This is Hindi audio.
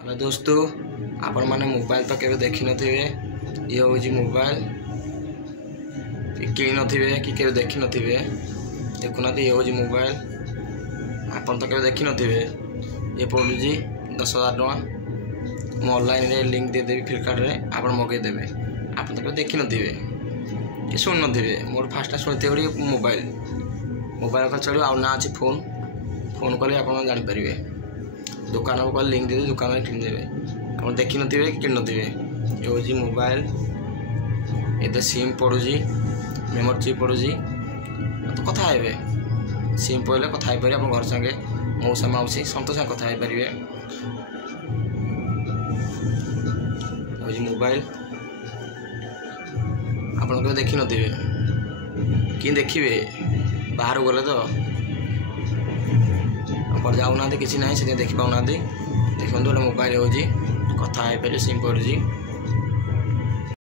हेलो दोस्तों, आपण मैंने मोबाइल तो केवे देखी नथिबे। ये हूँ मोबाइल कि नथिबे कि केवे देखी नथिबे। देखुना ये हूँ मोबाइल, आपण तो केवे देखी नथिबे। ये पड़ुजी 10,000 टଙ୍କା। मु ऑनलाइन रे लिंक दे देबी फ्लिपकार्ट रे, आपण मगेदेवे। आपण तो केवे देखी नथिबे कि शुणी नथिबे। मोर फास्ट शुणी मोबाइल मोबाइल का चलो आ ना अच्छी फोन फोन कले आपण जानि परिबे। दुकान को कल लिंक दे दुकान में किनदेवे। आप देखी नथिबे कि किन नथिबे। ये हूँ मोबाइल, ये सिम पड़ुजी, मेमोरी चिप पड़ुजी। तो कथा हे सिम पड़े कथा पारे आप घर संगे मौसा मौसी समस्त संगे कथा पारे। मोबाइल आप देखी नथिबे कि देखिए बाहर गले तो पर जाऊना किसी ना से देखी पाऊना। देखो गोटे मोबाइल हो कथा सिम पड़ुजी।